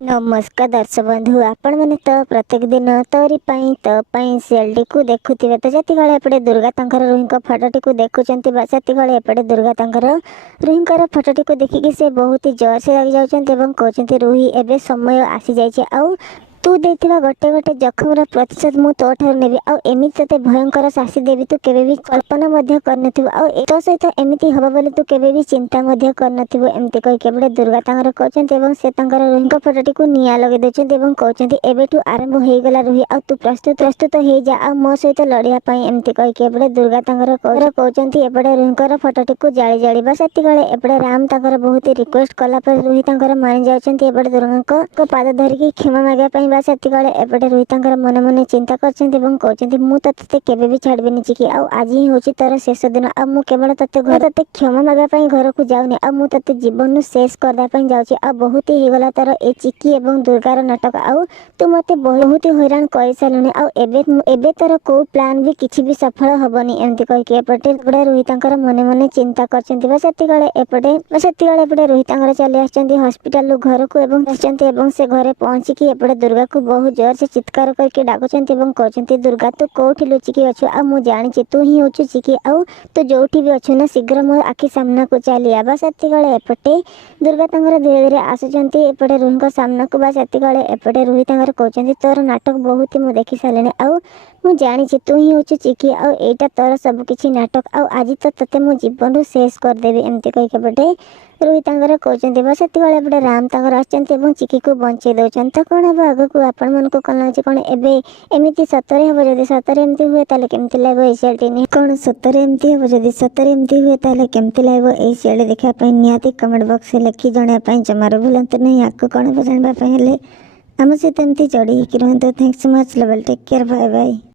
नमस्कार दर्शक बंधु आपण मैंने तो प्रत्येक दिन तोरी सीएलडी को देखुवे तो जति एपटे दुर्गा तांकर रुही फटोटी को देखुंत से एपटे दुर्गा तांकर रुही फटोटी को देखिकी से बहुत ही जोर से लगी जाऊँच कहते रुही एवं समय आसी जाए तू देथिबा गोटे गोटे जखमर प्रतिशत मु तो ठार नेबी आ एमिति तते भयंकर शास्ति देवी तू केबे भी कल्पना मध्य करनथिबो आ तो सहित एमिति हबा बोली तू केबे भी चिंता मध्य करनथिबो एमिति कहि केबे दुर्गा तांगर कहचंती एवं से तांगर रुहिंक फटोटी को निया लगे देचंती एवं कहचंती एबेठू आरंभ हो गला रुही आ तू प्रस्तुत हो जा आ मो सहित लड़िया पई एमिति कहि केबे दुर्गा तांगर कहचंती एपटे रुहिंकर फटोटी को जाली जाली बस एतिगळे एपटे राम तांगर बहुत रिक्वेस्ट कला पर रुही तांगर मानि जाउचंती एपटे दुर्गांक पाद धरिकी क्षमा मागिया पई बस एतिगळे एपटे रुही तांकर मने मने चिंता करछंती एवं कहचंती मु तते केबे भी छाड़बेनी चिकी आ आज ही होची तोर शेष दिन आ मु केवल तते क्षमा मागिया पई घर को जाउनी आ मु तते जीवन नु शेष करदा पई जाउची आ बहुत ही गला तोर ए चिकी एवं दुर्गार नाटक आ तू मते बहुत ही हैरान करि सालुनी आ एबे तोर को प्लान भी किछि भी सफल हबनी एमति कहि के एपटे रुही तांकर मने मने चिंता करछंती बस एतिगळे एपटे रुही तांकर चली आछंती हॉस्पिटल घर को एवं आछंती एवं से घरे पहुंची की एपटे दुर्गा को बहुत जोर से चित्कार करके डाकुचंती एवं कहचंती दुर्गा तू कोठी लुचिकी अछु आ मु जानिछि तू ही होछु चिकी आ तू जोठी भी अछु ना शीघ्र मो आखि सामना को चली आ बस एतिगळे एपटे दुर्गा तांगर धीरे धीरे आसुचंती एपटे रुहींक सामना को बस एतिगळे एपटे रुही तांगर कहचंती तोर नाटक बहुत ही मु देखि सालेनी आ मु जानिछि तू ही होछु चिकी आ एटा तोर सब किछि नाटक आ आज तो तते मो जीवन रो शेष कर देबी एमति कहि केपटे रुही तांगर कहचंती बस एतिगळे एपटे राम तांगर आछंती एवं चिकी को बंचे दउछन त कोन अब आगो को आपण मन को कन लागे कोन एबे एमिति सतरे हबो जदी सतरे एमति हुए ताले केमति लागो ए सीएलटी नि कोन सतरे एमति हबो जदी सतरे एमति हुए ताले केमति लागो ए सीएलटी देखा पई नियाती कमेंट बॉक्स में लिखि जणा पई जमारो भूलंत नहीं आको कोन जानबा पई हेले हम से एमति जोड़ी कि रहंतो thanks so much level take care bye bye.